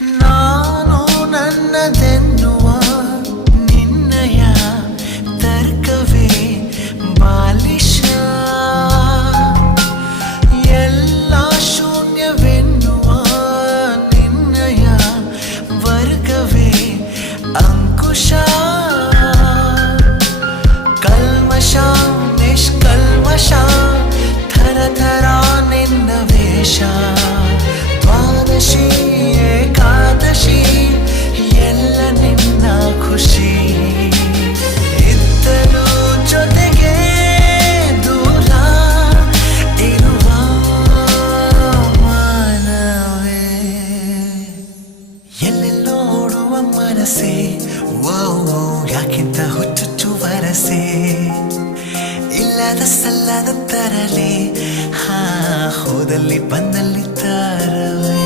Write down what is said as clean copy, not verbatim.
ನಾನು ನನ್ನದೆನ್ನುವ ನಿನ್ನಯ ತರ್ಕವೇ ಬಾಲಿಶ ಎಲ್ಲ ಶೂನ್ಯವೆನ್ನುವ ನಿನ್ನಯ ವರ್ಗವೇ ಅಂಕುಶ ಕಲ್ಮಶ ನಿಷ್ಕಲ್ಮಶ ಥರ ಥರ ನಿನ್ನ ವೇಷ ದ್ವಾದಶಿ ಏಕಾದಶಿ ಎಲ್ಲ ನಿನ್ನ ಖುಷಿ ಇದ್ದರೂ ಜೊತೆಗೆ ದೂರ ಇರುವ ಮಾನವೇ ಎಲ್ಲೆಲ್ಲೋ ಓಡುವ ಮನಸ್ಸೇ ಓ ಯಾಕಿಂತ ಹುಚ್ಚುಚ್ಚು ವರಸೆ ಇಲ್ಲದ ಸಲ್ಲದ ತರಲೆ ಹೋದಲ್ಲಿ ಬಂದಲ್ಲಿ ತಾರವೇ